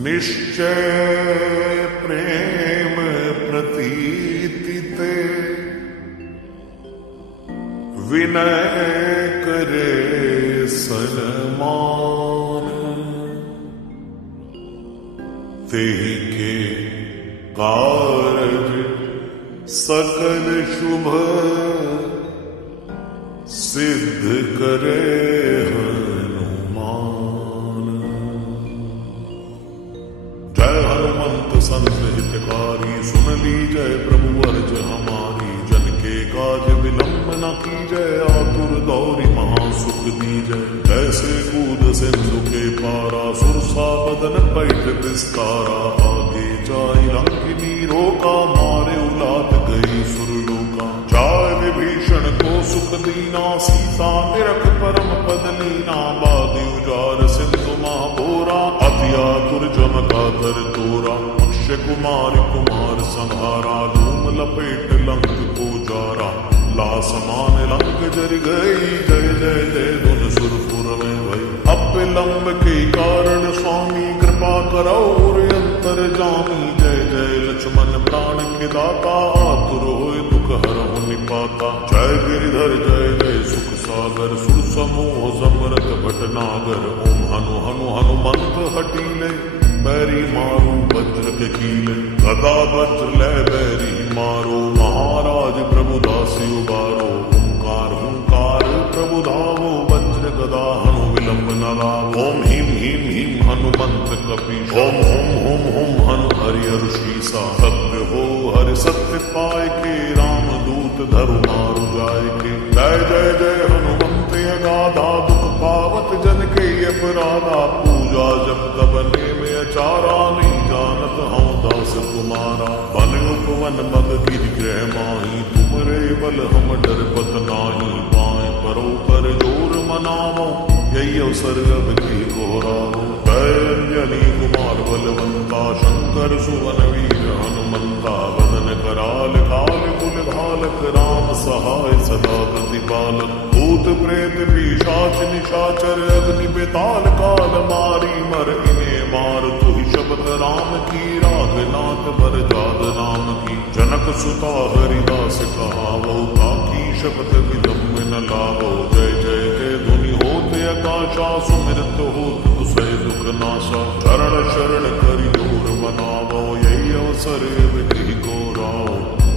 निश्चय प्रेम प्रतीति ते विनय करे सन्मान तेहि के कारज सकल शुभ सिद्ध करे हनुमान। जय हनुमंत संत हितकारी सुन लीजय प्रभु अर्ज हमारी। जन के काज विलंब न कीजय आतुर दौरी महासुख दीजय। ऐसे कूद सिंधु के पारा सुरसा बदन पैठ विस्तारा। आगे जाई लंकिनी रोका मारे उलाद गई सुरलोका। जाय विभीषण को सुख दीना सीता निरख परम पद लीना। बादी उजार सिंधु महाबोरा अति आतुर जमका तर तोरा। अक्षय कुमार कुमार संहारा धूम लपेट लंक को जारा। लासमान लंक जर गई जय जय जय धुन सुरपुर में भई। अब विलंब के कारण स्वामी कृपा करो और अंतर जामी। जय जय लक्ष्मण प्राण के दाता आतुर होए दुख हरहु निपाता। जय गिरिधर जय जय सुख सागर सुर समूह समरथ भटनागर। ओम हनु हनु हनुमंत हटीले बैरी मारू वज्र के कीले। गदा वज्र ले बैरी मारो महाराज प्रभु दासी उबारो। ओंकार हुंकार प्रभु धावो वज्र गदा हनु विलंब न लावो। ओम ह्रीं ह्रीं ह्रीं हनुमंत कपीश। ओम हुम हुम हुम हनु हरि ऋषिसा। सत्य हो हरि सत्य पाय के राम दूत धरु मारु जाय के। जय जय जय हनुमंत अगाधा दुख पावत जन के अपराधा। पूजा जब तब में अचारा नहीं जानत हूँ दास तुम्हारा। वन उपवन मग गिर ग्रह माही तुमरे बल हम डर पत नाही। पाए परो कर जोर मनावो यही अवसर अब की घोरावो। जय अंजनी कुमार बलवंता शंकर सुवन वीर हनुमंता। वदन कराल काल कुल घालक राम सहाय सदा प्रतिपालक। भूत प्रेत पिशाच निशाचर अग्नि बेताल काल मारी। मर इने मार तु ही शब्द राम की। राघनाथ बर जाद नाम की। जनक सुता हरिदास कहावो ताकी शब्द विलंब न लावो। जय जय जय धुनि होते आकाशा सुमिरत होत उसै दुख नाशा। चरण शरण करि जोर मनावो यही अवसर विधि को राव।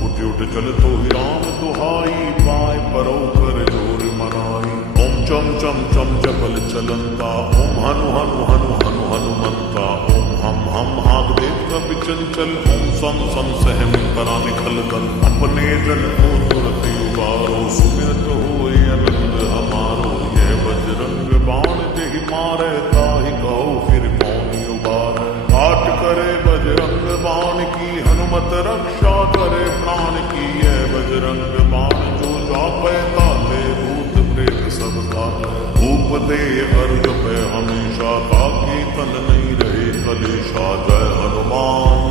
उठ उठ चल तो ही राम दुहाई पाए परो कर जोर मनाई। ओम चम चम चम चपल चलंता। ओम हनु हनु हनु हनु हनुमंता। ओम हम हाग देव कपि चंचल। ओम सम सम सहम करा निखल दल। अपने जन को तुरत उबारो सुमिरत होए आनंद हमारो। यह बजरंग बाण जेहि मारे ताहि कहो फिर कौन उबारे। पाठ करे बजरंग बाण की हनुमत रक्षा करे प्राण की। यह बजरंग बाण जो जापै ताते भूत प्रेत सब खाते। भूप दे अर्घ पे हमेशा ताकि तन नहीं रहे कलेशा। जय हनुमान